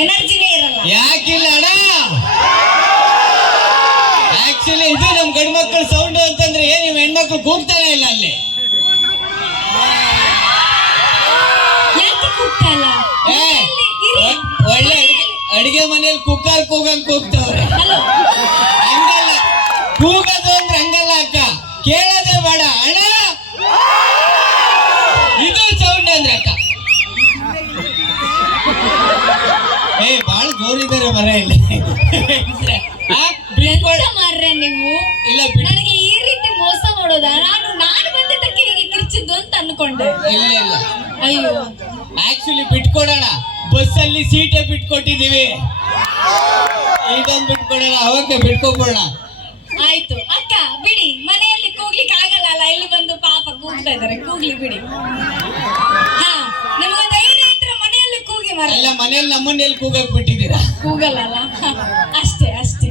ಎನರ್ಜಿನೇ ಇರಲ್ಲ. ಯಾಕಿಲ್ಲ ಅಣ್ಣ? ಆಕ್ಚುಲಿ ಇದು ನಮ್ ಗಂಡ್ ಮಕ್ಳು ಸೌಂಡ್ ಅಂತಂದ್ರೆ ಏನ್ ನಿಮ್ ಹೆಣ್ಮಕ್ಳು ಕೂಗ್ತಾನೆ ಇಲ್ಲ ಅಲ್ಲಿ. ಒಳ್ಳೆ ಅಡಿಗೆ ಮನೆಯಲ್ಲಿ ಮನೇಲಿ ಕುಕ್ಕರ್ ಕೂಗಂಗ್ ಕೂಗ್ತವ್ರೆ. ಹಂಗಲ್ಲ. ಕೂಗೋದು ಅಂದ್ರೆ ಹಂಗಲ್ಲ ಅಕ್ಕ. ಕೇಳೋದೇ ಬೇಡ. ಅಣ್ಣ! ಇದು ಸೌಂಡ್ ಅಂದ್ರೆ ಅಕ್ಕ. ಬಾಳ ಬೇರೆ ಮರ ಇಲ್ಲಿ. ಮಾರ್ರೆ ನೀವು? ಇಲ್ಲ ಬಿಡ್ ನನಗೆ ಈ ರೀತಿ ಮೋಸ ಮಾಡೋದಾ? ನಾನು ನಾನು ಬಂದಿದ್ದಕ್ಕೆ ಹೀಗೆ ಕಿರ್ಚಿದ್ದು ಅಂತ ಅನ್ಕೊಂಡೆ. ಇಲ್ಲ ಇಲ್ಲ. ಅಯ್ಯೋ. ಆಕ್ಚುಲಿ ಬಿಟ್ಕೊಡೋಣ. ಬಸ್ಸಲ್ಲಿ ಸೀಟೇ ಬಿಟ್ಕೊಟ್ಟಿದೀವಿ ಇದೊಂದು ಬಿಟ್ಕೊಡೋಣ ಅವಾಗ ಬಿಟ್ಕೊಬೋಣ. ಆಯ್ತು. ಅಕ್ಕ ಬಿಡಿ. ಮನೆಯಲ್ಲಿ ಕೂಗ್ಲಿಕ್ಕೆ ಆಗಲ್ಲ ಅಲ್ಲ. ಇಲ್ಲಿ ಬಂದು ಪಾಪ ಕೂಗ್ತಾ ಇದಾರೆ ಕೂಗ್ಲಿ ಬಿಡಿ. ಎಲ್ಲ ಮನೇಲಿ ನಮ್ಮನ್ನ ಎಲ್ಲಿ ಕೂಗಕ್ ಬಿಟ್ಟಿದ್ದೀರಾ? ಕೂಗಲ್ಲ ಅಲ್ಲ ಅಷ್ಟೇ. ಅಷ್ಟೇ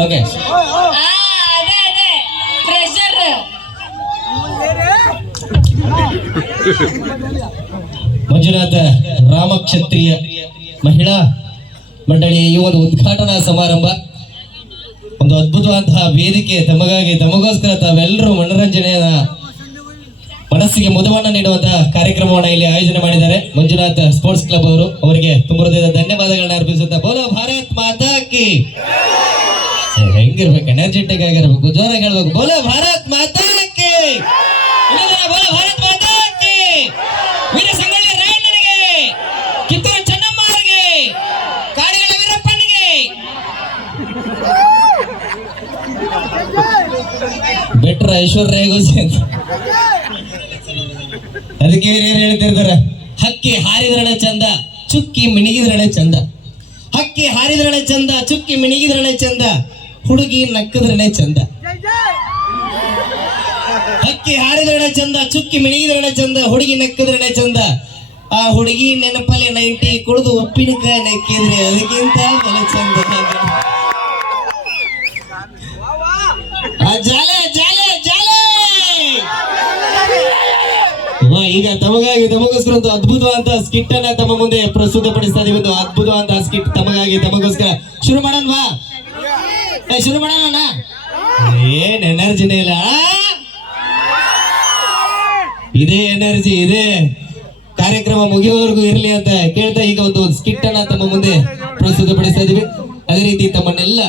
ಓಕೆ ಅದೇ ಅದೇ. ಪ್ರೆಷರ್ ಮಂಜುನಾಥ ರಾಮಕ್ಷತ್ರಿಯ ಮಹಿಳಾ ಮಂಡಳಿ ಈ ಒಂದು ಉದ್ಘಾಟನಾ ಸಮಾರಂಭ. ಒಂದು ಅದ್ಭುತವಾದಂತಹ ವೇದಿಕೆ ತಮಗಾಗಿ ತಮಗೋಸ್ಕರ ತಾವೆಲ್ಲರೂ ಮನೋರಂಜನೆಯ ಮನಸ್ಸಿಗೆ ಮುದವನ್ನ ನೀಡುವಂತಹ ಕಾರ್ಯಕ್ರಮವನ್ನು ಇಲ್ಲಿ ಆಯೋಜನೆ ಮಾಡಿದ್ದಾರೆ. ಮಂಜುನಾಥ್ ಸ್ಪೋರ್ಟ್ಸ್ ಕ್ಲಬ್ ಅವರು ಅವರಿಗೆ ತುಂಬ ಹೃದಯದ ಧನ್ಯವಾದಗಳನ್ನ ಅರ್ಪಿಸುತ್ತಾ ಬೋಲೋ ಭಾರತ್ ಮಾತಾ ಕಿ. ಹೆಂಗಿರ್ಬೇಕು ಎನರ್ಜೆಟಿಕ್ ಆಗಿರ್ಬೇಕು, ಜೋರಾಗಿ ಹೇಳ್ಬೇಕು. ಬೋಲೋ ಭಾರತ್ ಮಾತಾ ಕಿ. ಬೋಲೋ ಮಾತಾ ಕಿ. ವೀರ ಬೆಟ್ರ ಐಶ್ವರ್ಯ ಗೋಸಿ ಅದಕ್ಕೆ ಏನ್ ಹೇಳ್ತಿರ್ತಾರೆ? ಹಕ್ಕಿ ಹಾರಿದ್ರಳೆ ಚಂದ, ಚುಕ್ಕಿ ಮಿಣಿಗಿದ್ರಳೆ ಚಂದ. ಹಕ್ಕಿ ಹಾರಿದ್ರಳೆ ಚಂದ, ಚುಕ್ಕಿ ಮಿಣಿಗಿದ್ರಳೆ ಚಂದ, ಹುಡುಗಿ ನಕ್ಕದ್ರಳೆ ಚಂದ. ಹಕ್ಕಿ ಹಾರಿದ್ರಳೆ ಚಂದ, ಚುಕ್ಕಿ ಮಿಣಿಗಿದ್ರಳೆ ಚಂದ, ಹುಡುಗಿ ನಕ್ಕದ್ರಳೆ ಚಂದ. ಆ ಹುಡುಗಿ ನೆನಪಲ್ಲಿ ನೈಂಟಿ ಕುಡಿದು ಉಪ್ಪಿನಕಾಯಿ ನಕ್ಕಿದ್ರೆ ಅದಕ್ಕಿಂತ ಬಲ ಚಂದ ಆ ಜಾಲೆ. ಈಗ ತಮಗಾಗಿ ತಮಗೋಸ್ಕರ ಒಂದು ಅದ್ಭುತವಾದ ಸ್ಕಿಟ್ ಅನ್ನ ತಮ್ಮ ಮುಂದೆ ಪ್ರಸ್ತುತಪಡಿಸ್ತಾ ಇದೀವಿ. ಒಂದು ಅದ್ಭುತವಾದ ಸ್ಕಿಟ್ ತಮಗಾಗಿ, ತಮಗೋಸ್ಕರ. ಶುರು ಮಾಡೋಣವಾ ಏ, ಶುರು ಮಾಡೋಣ ಏನ್ ಎನರ್ಜಿನೇ ಇಲ್ಲ? ಇದೇ ಎನರ್ಜಿ ಇದೆ. ಕಾರ್ಯಕ್ರಮ ಮುಗಿಯೋವರೆಗೂ ಇರಲಿ ಅಂತ ಕೇಳ್ತಾ ಈಗ ಒಂದು ಸ್ಕಿಟ್ ಅನ್ನ ತಮ್ಮ ಮುಂದೆ ಪ್ರಸ್ತುತಪಡಿಸ್ತಾ ಇದೀವಿ. ಅದೇ ರೀತಿ ತಮ್ಮನ್ನೆಲ್ಲ